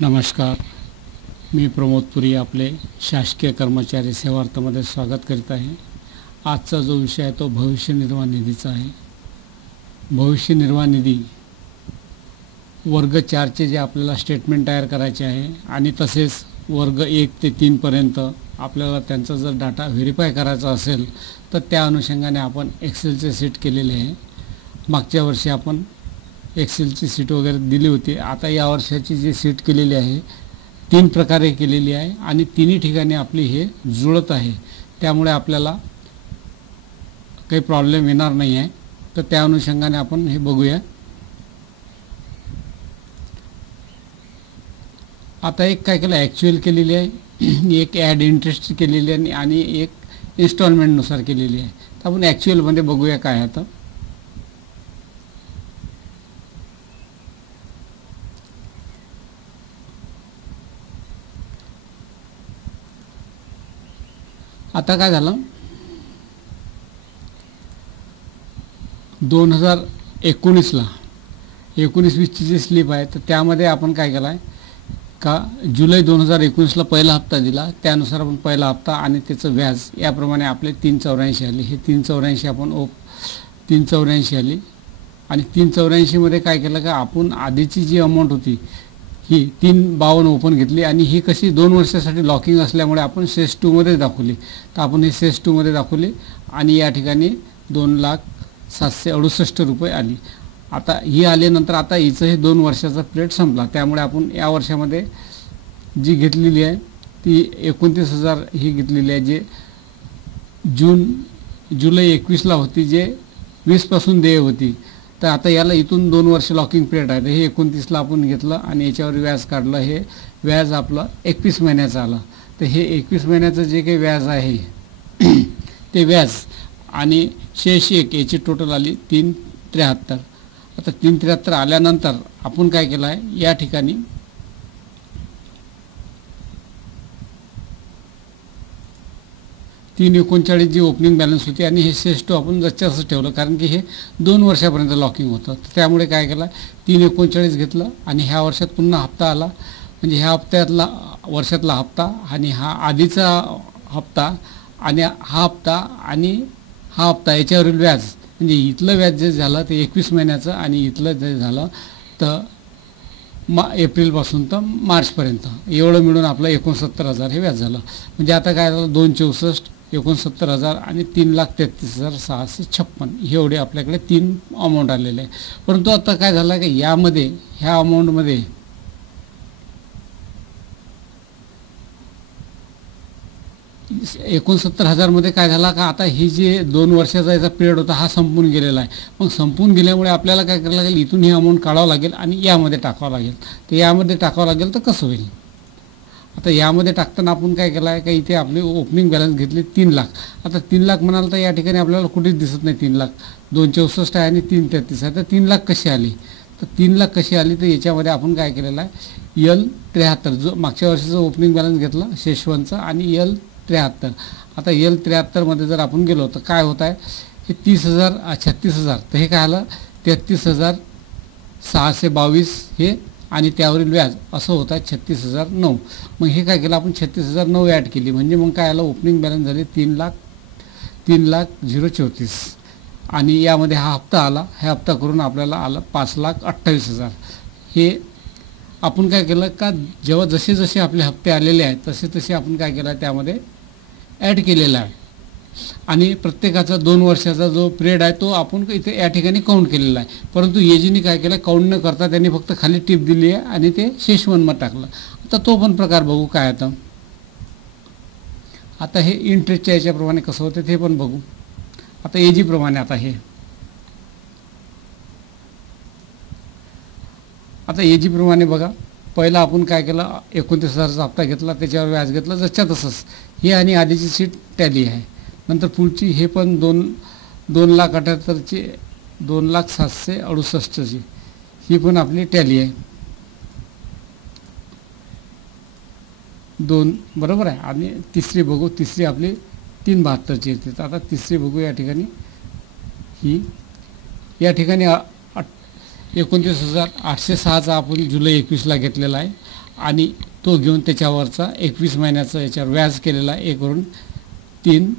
नमस्कार, मी प्रमोद पुरी आपले शासकीय कर्मचारी सेवार्थमध्ये स्वागत करीत आहे। आजचा जो विषय आहे तो भविष्य निर्वाह निधीचा आहे। भविष्य निर्वाह निधी वर्ग 4 चे जे आपल्याला स्टेटमेंट तयार करायचे आहे आणि तसेच वर्ग 1 ते 3 पर्यंत आपल्याला त्यांचा जर डाटा व्हेरीफाय करायचा असेल तर त्या अनुषंगाने आपण एक्सेलचे शीट केलेले आहे। मागच्या वर्षी आपण एक्सेलची शीट वगैरे दिली होती। आता या वर्षाची जी शीट केलेली आहे 3 प्रकारे केलेली आहे आणि तिन्ही ठिकाणी आपली हे जुळत आहे, त्यामुळे आपल्याला काही प्रॉब्लेम येणार नाही आहे। तर त्या अनुषंगाने आपण हे बघूया। आता एक काय केलं, ॲक्च्युअल केलेली आहे, एक ॲड इंटरेस्ट केलेली आहे आणि एक इन्स्टॉलमेंटनुसार केलेली आहे। तर आपण ॲक्च्युअलमध्ये बघूया काय आहे। आता काय झालं, 2019ला 19-20ची जी स्लिप आहे तर त्यामध्ये आपण काय केलं आहे का, जुलै 2019ला पहिला हप्ता दिला, त्यानुसार आपण पहिला हप्ता आणि त्याचं व्याज याप्रमाणे आपले 384 आले। हे 384 आपण 384 आली आणि 384 मध्ये काय केलं का, आपण आधीची जी अमाऊंट होती ही 352 ओपन घेतली आणि ही कशी 2 वर्षासाठी लॉकिंग असल्यामुळे आपण सेस 2 मध्ये दाखवली। तर आपण हे सेस 2 मध्ये दाखवली आणि या ठिकाणी 2,0768 रुपये आली। आता ही आल्यानंतर आता हिचं हे 2 वर्षाचा पिरियड संपला, त्यामुळे आपण या वर्षामध्ये जी घेतलेली आहे ती 29,000 ही घेतलेली आहे, जे जुलै 21ला होती, जे 20 पासून देय होती। तर आता याला इथून 2 वर्ष लॉकिंग पिरियड आहे, हे 29ला आपण घेतलं आणि याच्यावर व्याज काढलं। हे व्याज आपलं 21 महिन्याचं आलं। तर हे 21 महिन्याचं जे काही व्याज आहे ते व्याज आणि शेष एक याची टोटल आली 373। आता 373 आल्यानंतर आपण काय केलं आहे, या ठिकाणी तीन 39 जी ओपनिंग बॅलन्स होती आणि हे शेष 2 आपण जसं असं ठेवलं, कारण की हे 2 वर्षापर्यंत लॉकिंग होतं। त्यामुळे काय केलं, 339 घेतलं आणि ह्या वर्षात पुन्हा हप्ता आला, म्हणजे ह्या हप्त्यातला वर्षातला हप्ता आणि हा आधीचा हप्ता आणि हा हप्ता आणि हा हप्ता याच्यावरील व्याज, म्हणजे इथलं व्याज जे झालं ते 21 महिन्याचं आणि इथलं जे झालं तर एप्रिलपासून तर मार्चपर्यंत एवढं मिळून आपलं 69,000 हे व्याज झालं। म्हणजे आता काय झालं, 264, 69,000 आणि 3,33,656 एवढे आपल्याकडे 3 अमाऊंट आलेले आहे। परंतु आता काय झालं की यामध्ये ह्या अमाऊंटमध्ये मध्ये काय झाला का, आता ही जे 2 वर्षाचा याचा पिरियड होता हा संपून गेलेला आहे। मग संपून गेल्यामुळे आपल्याला काय करायला लागेल, इथून ही अमाऊंट काढावं लागेल आणि यामध्ये टाकावं लागेल। तर यामध्ये टाकावं लागेल तर कसं होईल, आता यामध्ये टाकताना आपण काय केलं आहे का, इथे आपली ओपनिंग बॅलन्स घेतली 3 लाख। आता 3 लाख म्हणाल तर या ठिकाणी आपल्याला कुठेच दिसत नाही 3 लाख, 264 आहे आणि 333 आहे। तर 3 लाख कशी आली, तर 3 लाख कशी आली, तर याच्यामध्ये आपण काय केलेलं आहे, L73 जो मागच्या वर्षीचा ओपनिंग बॅलन्स घेतला शेषवनचा आणि L73। आता L73 मध्ये जर आपण गेलो तर काय होत आहे, हे 36,000, तर हे काय आलं 33,622 हे आणि त्यावरील व्याज असं होत आहे 36,009। मग हे काय केलं आपण 36,009 ॲड केली, म्हणजे मग काय आलं, ओपनिंग बॅलन्स झाले 3,00,034 आणि यामध्ये हा हप्ता आला, हा हप्ता करून आपल्याला आलं 5,28,000। हे आपण काय केलं का, जेव्हा जसे जसे आपले हप्ते आलेले आहेत तसे तसे आपण काय केलं त्यामध्ये ॲड केलेला आहे आणि प्रत्येकाचा 2 वर्षाचा जो पिरियड आहे तो आपण इथे या ठिकाणी काउंट केलेला आहे। परंतु एजीनी काय केलं, काउंट न करता त्यांनी फक्त खाली टिप दिली आहे आणि ते शेष 1 मध्ये टाकलं। आता तो पण प्रकार बघू काय आता। आता हे इंटरेस्टच्या याच्याप्रमाणे कसं होतं ते पण बघू। आता एजी प्रमाणे आता हे आता एजी प्रमाणे बघा, पहिला आपण काय केलं, 29,000चा हप्ता घेतला, त्याच्यावर व्याज घेतलं जसच्या तसंच, हे आणि आधीची सीट टॅली आहे। नंतर पुढची हे पण 2,78,000ची 2,0768ची ही पण आपली टॅली आहे, 2 बरोबर आहे। आणि तिसरी बघू, तिसरी आपली 372ची येते। आता तिसरी बघू, या ठिकाणी ही या ठिकाणी 29,806चा आपण जुलै 21ला घेतलेला आहे आणि तो घेऊन त्याच्यावरचा 21 महिन्याचा याच्यावर व्याज केलेला आहे. 1 वरून 3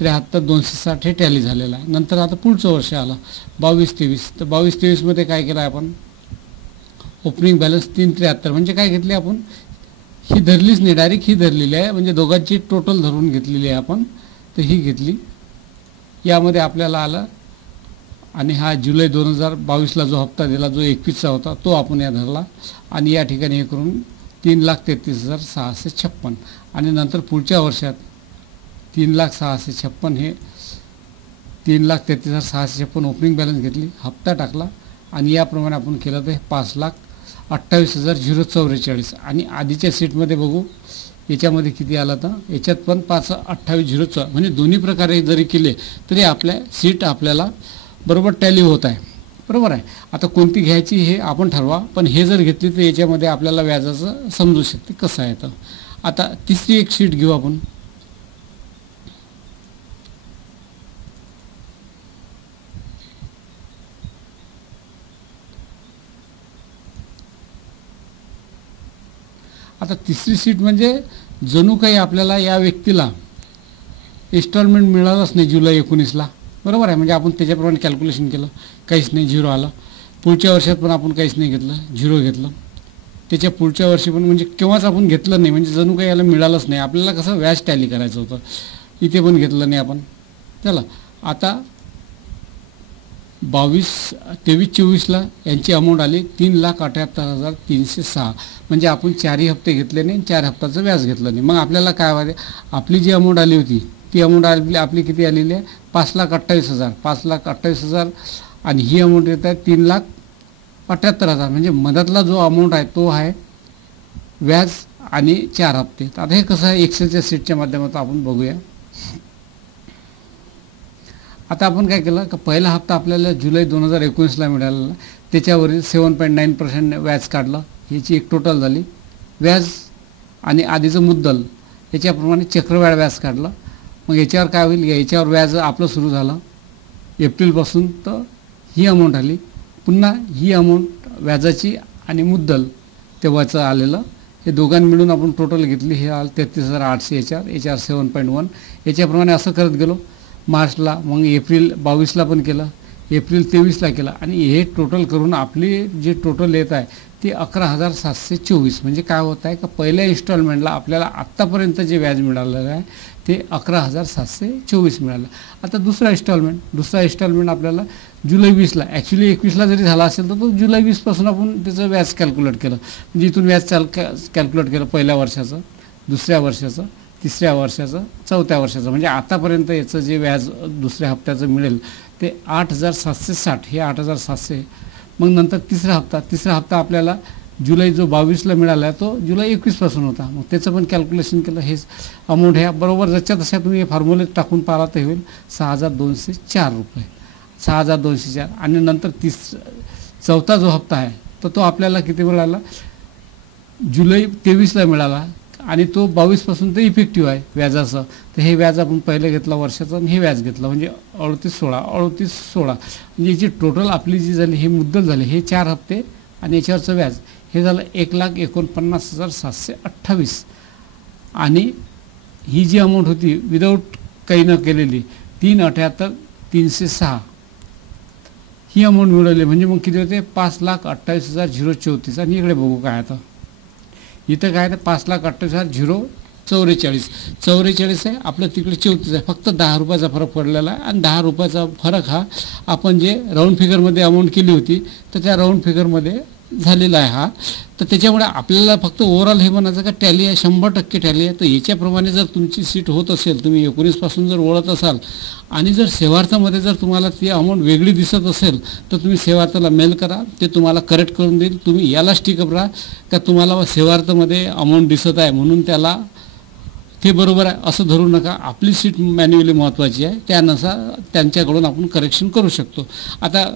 73 260 हे टॅली झालेलं आहे. नंतर आता पुढचं वर्ष आलं 22-23. तर 22-23मध्ये काय केलं आपण, ओपनिंग बॅलन्स 373 म्हणजे काय घेतली आपण, ही धरलीच नाही, डायरेक्ट ही धरलेली आहे, म्हणजे दोघांची टोटल धरून घेतलेली आहे आपण. तर ही घेतली, यामध्ये आपल्याला आलं. आणि हा जुलै 2022ला जो हप्ता दिला, जो 21चा होता, तो आपण या धरला. आणि या ठिकाणी हे करून 3,33,656. आणि नंतर पुढच्या वर्षात 3,06,656 हे 3,33,656 ओपनिंग बॅलन्स घेतली, हप्ता टाकला. आणि याप्रमाणे आपण केलं तर 5,28,044. आणि आधीच्या सीटमध्ये बघू, याच्यामध्ये किती आला, तर याच्यात पण 5,28,044 म्हणजे दोन्ही प्रकारे जरी केले तरी आपल्या सीट आपल्याला बरोबर टॅली होत आहे. बरोबर आहे. आता कोणती घ्यायची हे आपण ठरवा, पण हे जर घेतली तर याच्यामध्ये आपल्याला व्याजाचं समजू शकते कसं आहे. तर आता तिसरी एक सीट घेऊ आपण. आता तिसरी सीट म्हणजे जणू काही आपल्याला या व्यक्तीला इन्स्टॉलमेंट मिळालंच नाही जुलै 19ला. बरोबर आहे. म्हणजे आपण त्याच्याप्रमाणे कॅल्क्युलेशन केलं, काहीच नाही, झिरो आलं. पुढच्या वर्षात पण आपण काहीच नाही घेतलं, झिरो घेतलं. त्याच्या पुढच्या वर्षी पण म्हणजे केव्हाच आपण घेतलं नाही, म्हणजे जणू काही याला मिळालंच नाही. आपल्याला कसं व्याज टॅली करायचं होतं, इथे पण घेतलं नाही आपण. चला आता 23-24ला यांची अमाऊंट आली 3,78,306. म्हणजे आपण 4ही हप्ते घेतले नाही, 4 हप्त्याचं व्याज घेतलं नाही. मग आपल्याला काय व्हायचं, आपली जी अमाऊंट आली होती ती अमाऊंट आपली किती आलेली आहे, 5,28,000. 5,28,000 आणि ही अमाऊंट येत आहे 3,78,000. म्हणजे मधातला जो अमाऊंट आहे तो आहे व्याज आणि 4 हप्ते. आता हे कसं आहे, एक्सेलच्या सीटच्या माध्यमातून आपण बघूया. आता आपण काय केलं का, पहिला हप्ता आपल्याला जुलै 2019ला मिळालेला, त्याच्यावरील 7.9% व्याज काढलं. ह्याची एक टोटल झाली व्याज आणि आधीचं मुद्दल याच्याप्रमाणे चक्रवाढ व्याज काढलं. मग याच्यावर काय होईल, याच्यावर व्याज आपलं सुरू झालं एप्रिलपासून. तर ही अमाऊंट आली, पुन्हा ही अमाऊंट व्याजाची आणि मुद्दल तेव्हाचं आलेलं, हे दोघांनी मिळून आपण टोटल घेतली. हे आलं 33,800. याच्यावर 7.1. याच्याप्रमाणे असं करत गेलो मार्चला, मग एप्रिल 22ला पण केलं, एप्रिल 23ला केलं. आणि हे टोटल करून आपली जे टोटल येत आहे ते 11,724. म्हणजे काय होत आहे का, पहिल्या इन्स्टॉलमेंटला आपल्याला आत्तापर्यंत जे व्याज मिळालेलं आहे ते 11,724 मिळालं. आता दुसरा इन्स्टॉलमेंट आपल्याला जुलै 20ला, ॲक्च्युली 21ला जरी झाला असेल तर तो जुलै 20पासून आपण त्याचं व्याज कॅल्क्युलेट केलं. म्हणजे इथून व्याज कॅल्क्युलेट केलं पहिल्या वर्षाचं, दुसऱ्या वर्षाचं, तिसऱ्या वर्षाचं, चौथ्या वर्षाचं. म्हणजे आतापर्यंत याचं जे व्याज दुसऱ्या हप्त्याचं मिळेल ते 8,760. हे 8,700. मग नंतर तिसरा हप्ता आपल्याला जुलै जो 22ला मिळाला आहे तो जुलै 21पासून होता. मग त्याचं पण कॅल्क्युलेशन केलं. हे अमाऊंट ह्या बरोबर जशा तशा तुम्ही हे फॉर्म्युलेत टाकून पाहिला तर होईल 6,204 रुपये. 6,204. आणि नंतर चौथा जो हप्ता आहे तर तो आपल्याला किती मिळाला, जुलै 23ला मिळाला. आणि तो 22पासून तर इफेक्टिव्ह आहे व्याजाचं. तर हे व्याज आपण पहिलं घेतलं वर्षाचं आणि हे व्याज घेतलं, म्हणजे 38,16. म्हणजे याची टोटल आपली जी झाली हे मुद्दल झाली, हे 4 हप्ते आणि याच्यावरचं व्याज हे झालं 1,49,728. आणि ही जी अमाऊंट होती विदाऊट काही न केलेली 3,78,306 ही अमाऊंट मिळवली. म्हणजे मग किती होते, 5,28,034. आणि इकडे बघू काय आता, इथं काय तर 5,28,044 आहे, आपलं तिकडे 34 आहे. फक्त 10 रुपयाचा फरक पडलेला आहे. आणि 10 रुपयाचा फरक हा आपण जे राऊंड फिगरमध्ये अमाऊंट केली होती तर त्या राऊंड फिगरमध्ये झालेला आहे हा. तर त्याच्यामुळे आपल्याला फक्त ओव्हरऑल हे म्हणायचं का टॅली आहे, 100% टॅली आहे. तर याच्याप्रमाणे जर तुमची सीट होत असेल, तुम्ही 19पासून जर ओळखत असाल आणि जर सेवार्थामध्ये जर तुम्हाला ती अमाऊंट वेगळी दिसत असेल तर तुम्ही सेवार्थाला मेल करा, ते तुम्हाला करेक्ट करून देईल. तुम्ही याला स्टिकअप राहा का तुम्हाला सेवार्थामध्ये अमाऊंट दिसत आहे म्हणून त्याला ते बरोबर आहे असं धरू नका. आपली सीट मॅन्युअली महत्त्वाची आहे, त्यानुसार त्यांच्याकडून आपण करेक्शन करू शकतो. आता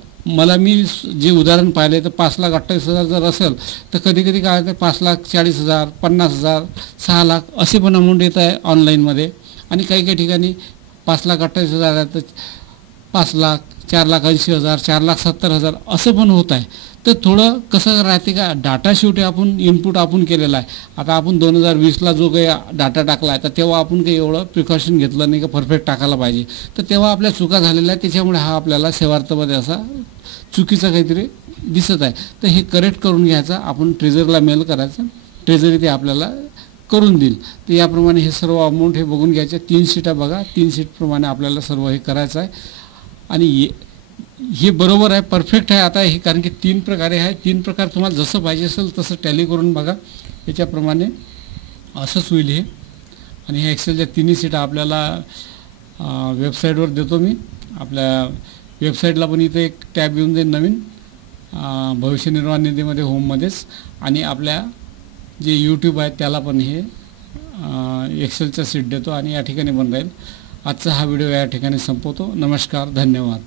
मी जे उदाहरण पाहिले तर 5,28,000 जर असेल तर कधी कधी काय होतं 5,40,000, 50,000, 6 लाख असे पण अमाऊंट येत आहे ऑनलाईनमध्ये. आणि काही ठिकाणी 5,28,000 आहे तर 5 लाख, 4,80,000, 4,70,000 असं पण होत आहे. तर थोडं कसं राहते का, डाटा शेवटी आपण इनपुट आपण केलेला आहे. आता आपण 2020ला जो काही डाटा टाकला आहे तर तेव्हा आपण काही एवढं प्रिकॉशन घेतलं नाही का परफेक्ट टाकायला पाहिजे, तर तेव्हा आपल्या चुका झालेल्या आहेत. त्याच्यामुळे हा आपल्याला सेवार्थामध्ये असा चुकीचा काहीतरी दिसत आहे. तर हे करेक्ट करून घ्यायचं, आपण ट्रेझरला मेल करायचं, ट्रेझरी ते आपल्याला करून देईल. तर याप्रमाणे हे सर्व अमाऊंट हे बघून घ्यायचे. 3 शीटा बघा, 3 शीटप्रमाणे आपल्याला सर्व हे करायचं आहे. आणि हे बरोबर आहे, परफेक्ट आहे. आता हे कारण की 3 प्रकारे आहे, 3 प्रकार तुम्हाला जसं पाहिजे असेल तसं टॅली करून बघा. याच्याप्रमाणे असंच होईल हे. आणि ह्या एक्सेलच्या 3 शीटा आपल्याला वेबसाईटवर देतो मी. आपल्या वेबसाईटला पण इथे एक टॅब येऊन जाईल नवीन, भविष्य निर्वाह निधीमध्ये होममध्येच. आणि आपल्या जे यूट्यूब आहे त्याला पण हे एक्सेलच्या शीट देतो आणि या ठिकाणी बंद राहील. आजचा हा व्हिडिओ या ठिकाणी संपवतो. नमस्कार, धन्यवाद.